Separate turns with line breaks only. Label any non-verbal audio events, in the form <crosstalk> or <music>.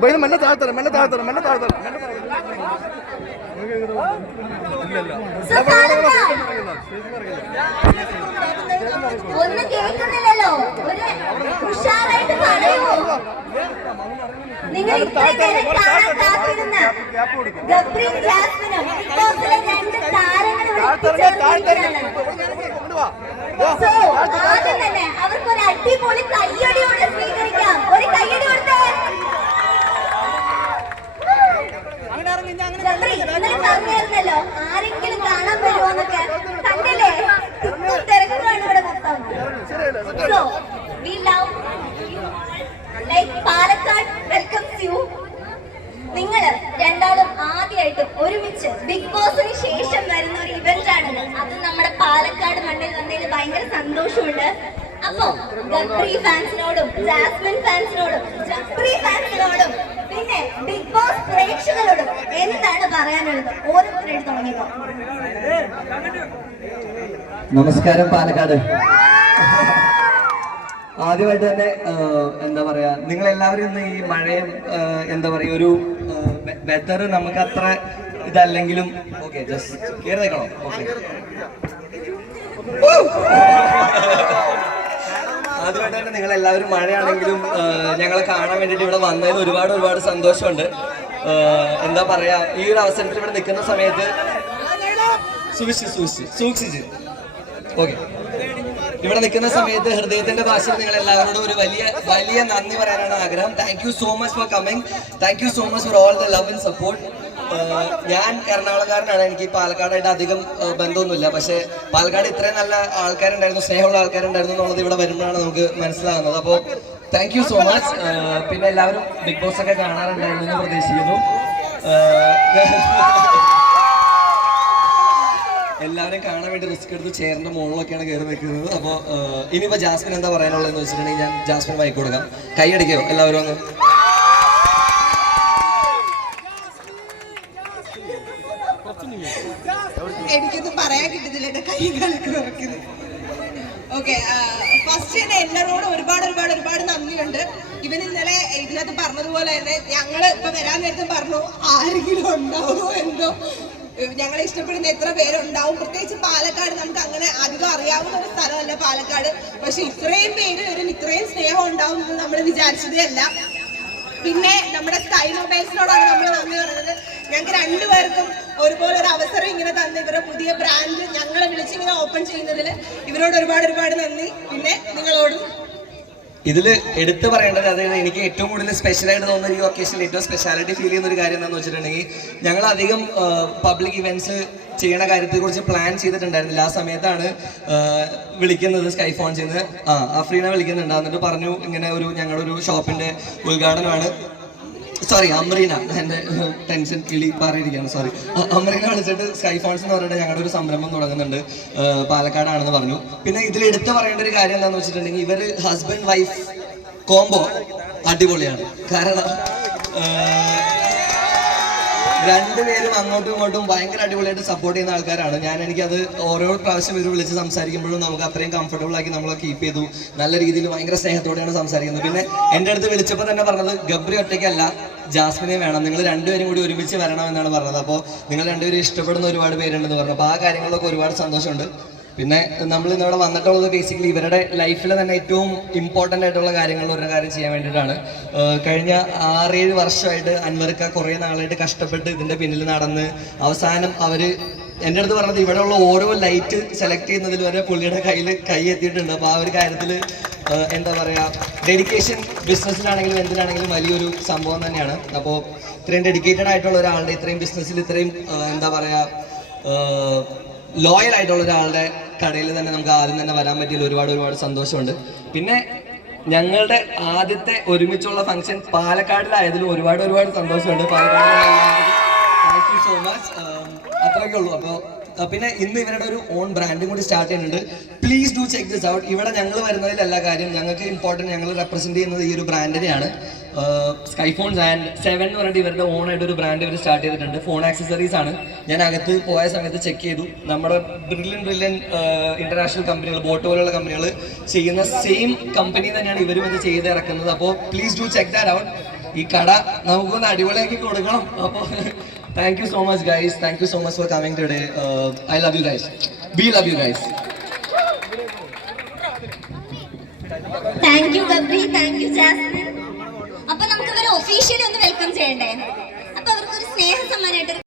ഉബൈദ് മെല്ലെ താഴ്ത്തണം മെല്ലെ താഴ്ത്തണം മെല്ലെ താഴ്ത്തണം.
ഒന്നും കേൾക്കുന്നില്ലല്ലോ. ഒരു ഉഷാറായിട്ട് പറയുമോ നിങ്ങൾ ഇത്രയും കാണാൻ കാത്തിരുന്ന ഗബ്രിയും ജാസ്മിനും രണ്ട് താരങ്ങൾ ചേർന്നിരിക്കുകയാണ് സോ ആദ്യം തന്നെ അവർക്ക് ഒരു So, we love you. All. Like Palakkad welcomes you നിങ്ങൾ രണ്ടാളും ആദ്യമായിട്ട് ഒരുമിച്ച് ബിഗ് ബോസിന് ശേഷം വരുന്ന ഒരു ഇവന്റ് ആണിത് അത് നമ്മുടെ പാലക്കാട് മണ്ണിൽ വന്നതിൽ ഭയങ്കര സന്തോഷമുണ്ട്. അപ്പോ ഗബ്രി ഫാൻസിനോടും ജാസ്മിൻ ഫാൻസിനോടും ജബ്രി ഫാൻസിനോടും പിന്നെ ബിഗ് ബോസ് പ്രേക്ഷകരോടും എന്താണ് പറയാനുള്ളത്? ഓരോരുത്തരായിട്ട് തുടങ്ങിക്കോ
നമസ്കാരം പാലക്കാട്. ആദ്യമായിട്ട് തന്നെ എന്താ പറയാ നിങ്ങൾ എല്ലാവരും ഇന്ന് ഈ മഴയും എന്താ പറയാ ഒരു വെതർ നമുക്ക് അത്ര ഇതല്ലെങ്കിലും ഓക്കെ ജസ്റ്റ് കയറി ഓക്കെ ആദ്യമായിട്ട് തന്നെ നിങ്ങൾ എല്ലാവരും മഴയാണെങ്കിലും ഞങ്ങളെ കാണാൻ വേണ്ടിയിട്ട് ഇവിടെ വന്നതിൽ ഒരുപാട് ഒരുപാട് സന്തോഷമുണ്ട്. എന്താ പറയാ ഈ ഒരു അവസരത്തിൽ ഇവിടെ നിൽക്കുന്ന സമയത്ത് സൂക്ഷിച്ച് സൂക്ഷിച്ച് സൂക്ഷിച്ച്. ഓക്കെ ഇവിടെ നിൽക്കുന്ന സമയത്ത് ഹൃദയത്തിന്റെ ഭാഷയിൽ നിങ്ങൾ എല്ലാവരോടും ഒരു വലിയ വലിയ നന്ദി പറയാനാണ് ആഗ്രഹം. Thank you so much for coming thank you so much for all the love and support ഞാൻ എറണാകുളംകാരനാണ്. എനിക്ക് പാലക്കാടായിട്ട് അധികം ഏഹ്, ബന്ധമൊന്നുമില്ല. പക്ഷേ പാലക്കാട് ഇത്രയും നല്ല ആൾക്കാരുണ്ടായിരുന്നു സ്നേഹമുള്ള ആൾക്കാരുണ്ടായിരുന്നു എന്നുള്ളത് ഇവിടെ വരുമ്പോഴാണ് നമുക്ക് മനസ്സിലാകുന്നത്. അപ്പോൾ താങ്ക് യു സോ മച്ച് പിന്നെ എല്ലാവരും ബിഗ് ബോസ് ഒക്കെ കാണാറുണ്ടായിരുന്നു എന്ന് പ്രതീക്ഷിക്കുന്നു. ഏഹ്, <laughs> എല്ലാവരും കാണാൻ വേണ്ടി റിസ്ക് എടുത്ത് ചേറിന്റെ മുകളിലൊക്കെയാണ് കയറി നിൽക്കുന്നത്. അപ്പോൾ ഇനിയിപ്പോൾ ജാസ്മിൻ എന്താ പറയാനുള്ളതെന്ന് വെച്ചിട്ടുണ്ടെങ്കിൽ ഞാൻ ജാസ്മിൻ വൈക്ക് കൊടുക്കാം. കൈയടിക്കോ എല്ലാവരും ഒന്ന്
എനിക്കൊന്നും പറയാൻ കിട്ടുന്നില്ല. എന്റെ കൈ കണക്ക് ഓക്കെ ഫസ്റ്റ് തന്നെ എല്ലാവരോടും ഒരുപാട് ഒരുപാട് ഒരുപാട് നന്ദിയുണ്ട്. ഇവൻ ഇന്നലെ ഇതിനകത്ത് പറഞ്ഞതുപോലെ തന്നെ ഞങ്ങൾ ഇപ്പൊ വരാൻ നേരത്തെ പറഞ്ഞു ആരെങ്കിലും ഉണ്ടാവോ എന്തോ? ഞങ്ങളെ ഇഷ്ടപ്പെടുന്ന എത്ര പേരുണ്ടാവും. പ്രത്യേകിച്ച് പാലക്കാട് നമുക്ക് അങ്ങനെ അധികം അറിയാവുന്ന ഒരു സ്ഥലമല്ല പാലക്കാട്. പക്ഷെ ഇത്രയും പേര് വരും ഇത്രയും സ്നേഹം ഉണ്ടാവും എന്ന് നമ്മൾ വിചാരിച്ചതേ അല്ല പിന്നെ നമ്മുടെ സ്കൈ മൊബൈൽസിനോടാണ് നമ്മൾ നന്ദി പറഞ്ഞത് ഞങ്ങൾക്ക് രണ്ടുപേർക്കും ഒരുപോലെ ഒരു അവസരം ഇങ്ങനെ തന്ന്. ഇവരുടെ പുതിയ ബ്രാൻഡ് ഞങ്ങളെ വിളിച്ചിങ്ങനെ ഓപ്പൺ ചെയ്യുന്നതിൽ ഇവരോട് ഒരുപാട് ഒരുപാട് നന്ദി. പിന്നെ നിങ്ങളോടും
ഇതിൽ എടുത്തു പറയേണ്ടത് അതായത് എനിക്ക് ഏറ്റവും കൂടുതൽ സ്പെഷ്യലായിട്ട് തോന്നുന്ന ഈ ഒക്കേഷനിൽ ഏറ്റവും സ്പെഷ്യാലിറ്റി ഫീൽ ചെയ്യുന്ന ഒരു കാര്യം എന്താണെന്ന് വെച്ചിട്ടുണ്ടെങ്കിൽ ഞങ്ങൾ അധികം പബ്ലിക് ഇവന്റ്സ് ചെയ്യണ കാര്യത്തെക്കുറിച്ച് പ്ലാൻ ചെയ്തിട്ടുണ്ടായിരുന്നില്ല. ആ സമയത്താണ് വിളിക്കുന്നത് സ്കൈ ഫോൺസിൽ നിന്ന് ആ അഫ്രീനെ വിളിക്കുന്നുണ്ട്. എന്നിട്ട് പറഞ്ഞു ഇങ്ങനെ ഒരു ഞങ്ങളുടെ ഒരു ഷോപ്പിന്റെ ഉദ്ഘാടനമാണ്. സോറി അമ്രീന എന്റെ ടെൻഷൻ കിളി പാറിയിരിക്കുകയാണ്. സോറി അമ്രീന വിളിച്ചിട്ട് സ്കൈ ഫോൺസ് എന്ന് പറഞ്ഞിട്ട് ഞങ്ങളുടെ ഒരു സംരംഭം തുടങ്ങുന്നുണ്ട്. പാലക്കാടാണെന്ന് പറഞ്ഞു. പിന്നെ ഇതിൽ എടുത്തു പറയേണ്ട ഒരു കാര്യം എന്താണെന്ന് വെച്ചിട്ടുണ്ടെങ്കിൽ ഇവർ ഹസ്ബൻഡ് വൈഫ് കോംബോ അടിപൊളിയാണ്. കാരണം രണ്ടുപേരും അങ്ങോട്ടും ഇങ്ങോട്ടും ഭയങ്കര അടിപൊളിയായിട്ട് സപ്പോർട്ട് ചെയ്യുന്ന ആൾക്കാരാണ്. ഞാൻ എനിക്കത് ഓരോ പ്രാവശ്യം ഇവർ വിളിച്ച് സംസാരിക്കുമ്പോഴും നമുക്ക് അത്രയും കംഫർട്ടബിൾ ആക്കി നമ്മളെ കീപ്പ് ചെയ്തു. നല്ല രീതിയിൽ ഭയങ്കര സ്നേഹത്തോടെയാണ് സംസാരിക്കുന്നത്. പിന്നെ എന്റെ അടുത്ത് വിളിച്ചപ്പോൾ തന്നെ പറഞ്ഞത് ഗബ്രി ഒറ്റയ്ക്കല്ല ജാസ്മിനെ വേണം. നിങ്ങൾ രണ്ടുപേരും കൂടി ഒരുമിച്ച് വരണം എന്നാണ് പറഞ്ഞത്. അപ്പോൾ നിങ്ങൾ രണ്ടുപേരും ഇഷ്ടപ്പെടുന്ന ഒരുപാട് പേരുണ്ടെന്ന് പറഞ്ഞു. അപ്പോൾ ആ കാര്യങ്ങളിലൊക്കെ ഒരുപാട് സന്തോഷമുണ്ട്. പിന്നെ നമ്മൾ ഇന്നിവിടെ വന്നിട്ടുള്ളത് ബേസിക്കലി ഇവരുടെ ലൈഫിൽ തന്നെ ഏറ്റവും ഇമ്പോർട്ടന്റ് ആയിട്ടുള്ള കാര്യങ്ങൾ ഒരു കാര്യം ചെയ്യാൻ വേണ്ടിയിട്ടാണ്. കഴിഞ്ഞ ആറേഴ് വർഷമായിട്ട് അൻവർക്ക കുറേ നാളായിട്ട് കഷ്ടപ്പെട്ട് ഇതിന്റെ പിന്നിൽ നടന്ന് അവസാനം അവർ എന്റെ അടുത്ത് പറഞ്ഞത് ഇവിടെയുള്ള ഓരോ ലൈറ്റ് സെലക്ട് ചെയ്യുന്നതിൽ വരെ പുള്ളിയുടെ കയ്യിൽ കൈ എത്തിയിട്ടുണ്ട്. അപ്പോൾ ആ ഒരു കാര്യത്തിൽ എന്താ പറയുക ഡെഡിക്കേഷൻ ബിസിനസ്സിലാണെങ്കിലും എന്തിനാണെങ്കിലും വലിയൊരു സംഭവം തന്നെയാണ്. അപ്പോൾ ഇത്രയും ഡെഡിക്കേറ്റഡ് ആയിട്ടുള്ള ഒരാളുടെ ഇത്രയും ബിസിനസ്സിൽ ഇത്രയും എന്താ പറയുക ലോയൽ ആയിട്ടുള്ള ഒരാളുടെ കടയിൽ തന്നെ നമുക്ക് ആദ്യം തന്നെ വരാൻ പറ്റിയതിൽ ഒരുപാട് ഒരുപാട് സന്തോഷമുണ്ട്. പിന്നെ ഞങ്ങളുടെ ആദ്യത്തെ ഒരുമിച്ചുള്ള ഫംഗ്ഷൻ പാലക്കാടിലായതിലും ഒരുപാട് ഒരുപാട് സന്തോഷമുണ്ട്. Palakkad thank you so much അത്രയൊക്കെ ഉള്ളൂ. അപ്പോൾ പിന്നെ ഇന്ന് ഇവരുടെ ഒരു ഓൺ ബ്രാൻഡും കൂടി സ്റ്റാർട്ട് ചെയ്യുന്നുണ്ട്. Please do check this out ഇവിടെ ഞങ്ങൾ വരുന്നതിലല്ല കാര്യം. ഞങ്ങൾക്ക് ഇമ്പോർട്ടന്റ് ഞങ്ങൾ റെപ്രസെന്റ് ചെയ്യുന്നത് ഈ ഒരു ബ്രാൻഡിനെയാണ് സ്കൈഫോൺസ് ആൻഡ് സെവൻ എന്ന് പറഞ്ഞിട്ട് ഇവരുടെ ഓൺ ആയിട്ട് ഒരു ബ്രാൻഡ് ഇവർ സ്റ്റാർട്ട് ചെയ്തിട്ടുണ്ട്. ഫോൺ ആക്സസറീസ് ആണ്. ഞാൻ അകത്ത് പോയ സമയത്ത് ചെക്ക് ചെയ്തു. നമ്മുടെ ബ്രില്യൻ ബ്രില്യൻ ഇന്റർനാഷണൽ കമ്പനികൾ ബോട്ട് പോലുള്ള കമ്പനികൾ ചെയ്യുന്ന സെയിം കമ്പനി തന്നെയാണ് ഇവരും ഇത് ചെയ്ത് ഇറക്കുന്നത്. അപ്പോൾ please do check that out ഈ കട നമുക്കൊന്ന് അടിപൊളിയാക്കി കൊടുക്കണം. അപ്പോൾ thank you so much guys thank you so much for coming today I love you guys be love you guys
thank you Gabri thank you Jasmin അപ്പൊ നമുക്ക് ഇവരെ officially ഒന്ന് വെൽക്കം ചെയ്യണ്ടേ? അപ്പൊ അവർക്ക് ഒരു സ്നേഹ സമ്മാനമായിട്ട്